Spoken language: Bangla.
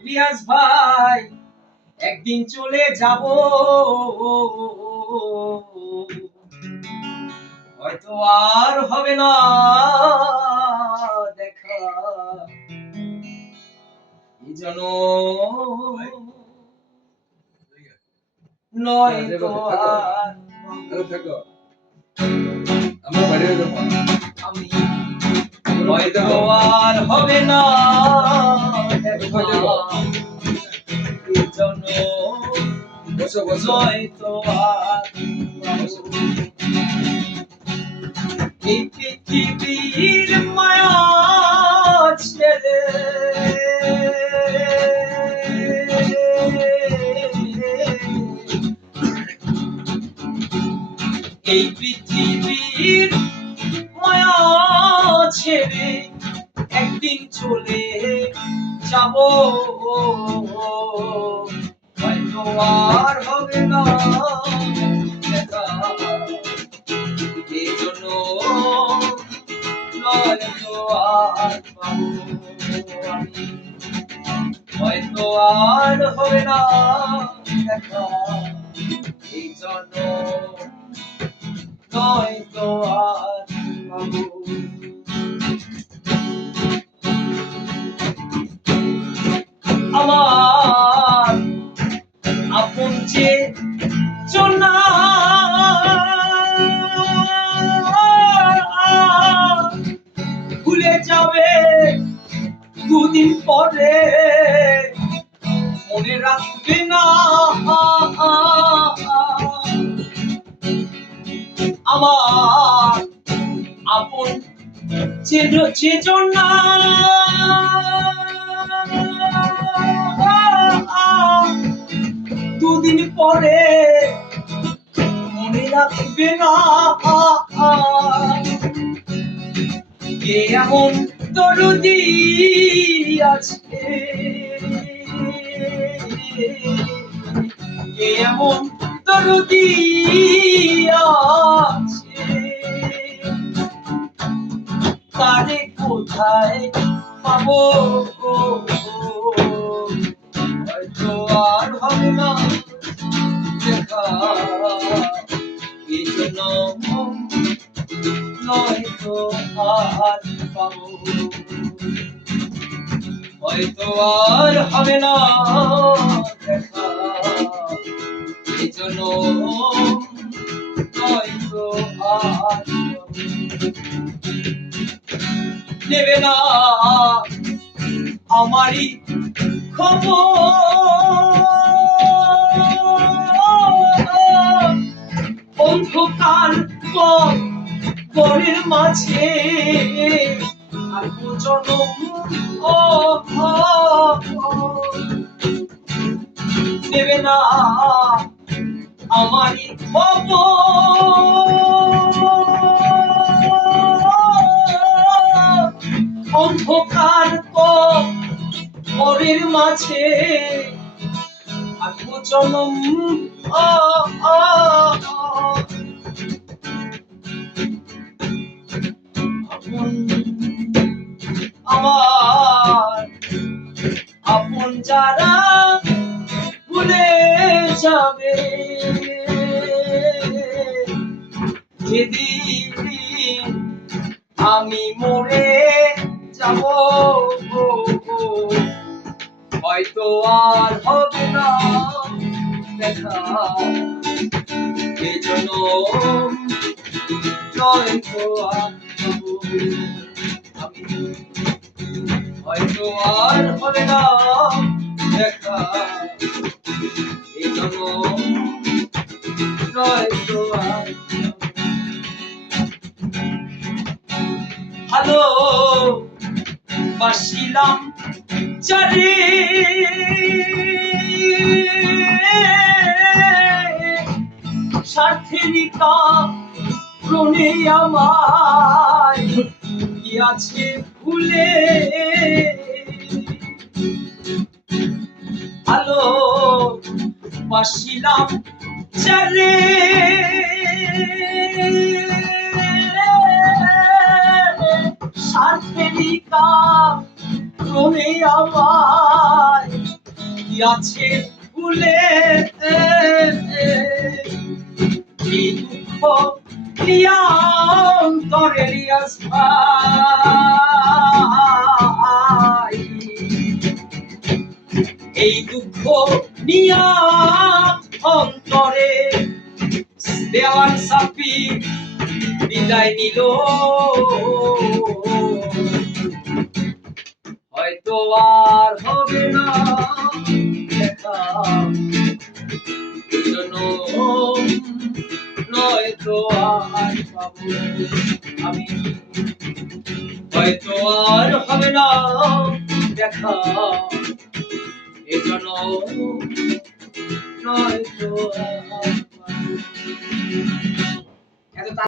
ইলিয়াস ভাই একদিন চলে যাব। হয়তো আর হবে না দেখা। যেন নয় তো আর ভালো থাকো। আমরা বাইরে যাব। আমি আর হবে না। বসো বসো এই পৃথিবীর মায়া ছেড়ে এই পৃথিবীর মায়া ছেড়ে একদিন চলে যাব। আর হবে না দেখা এই জন্য নয়তো আর পাবো আমি। হয়তো আর হবে না দেখা এই জন্য নয়তো আর দুদিন পরে মনে রাখবে না। আমার আপন যে যে জন্যা দুদিন পরে মনে রাখবে না। কে এমন দরদি আছে এমন দরদি আছে? তারে কোথায় পাবো? আর পাবো হয়তো আর হবে না দেখা। এই জন্য নয়তো আর নেবে না আমারই খবর। মাঝে। নেবে না আমারই অন্ধকার পরের মাঝে। থাকব জনম ও যাবে। যেদিন আমি মরে যাব হয়তো আর হবে না দেখা। এই জন্য নয়তো আর আমি হয়তো আর হবে না বাসিলাম চারি স্বার্থেরিকা প্রণে আমায় কি আছে ভুলে? হ্যালো বাসিলাম চারে স্বার্থেরিকা ক্রমে আমায় কি আছে ভুলে কি দুঃখ ভাই এই দুঃখ নিয়া অন্তরে দেওয়ান সাপি বিদায় নিল। হয়তো আর হবে না দেখা। জনম নয়তো আর পাবো। আমি হয়তো আর হবে না দেখা। এজন্য নয়তো আর পাবো।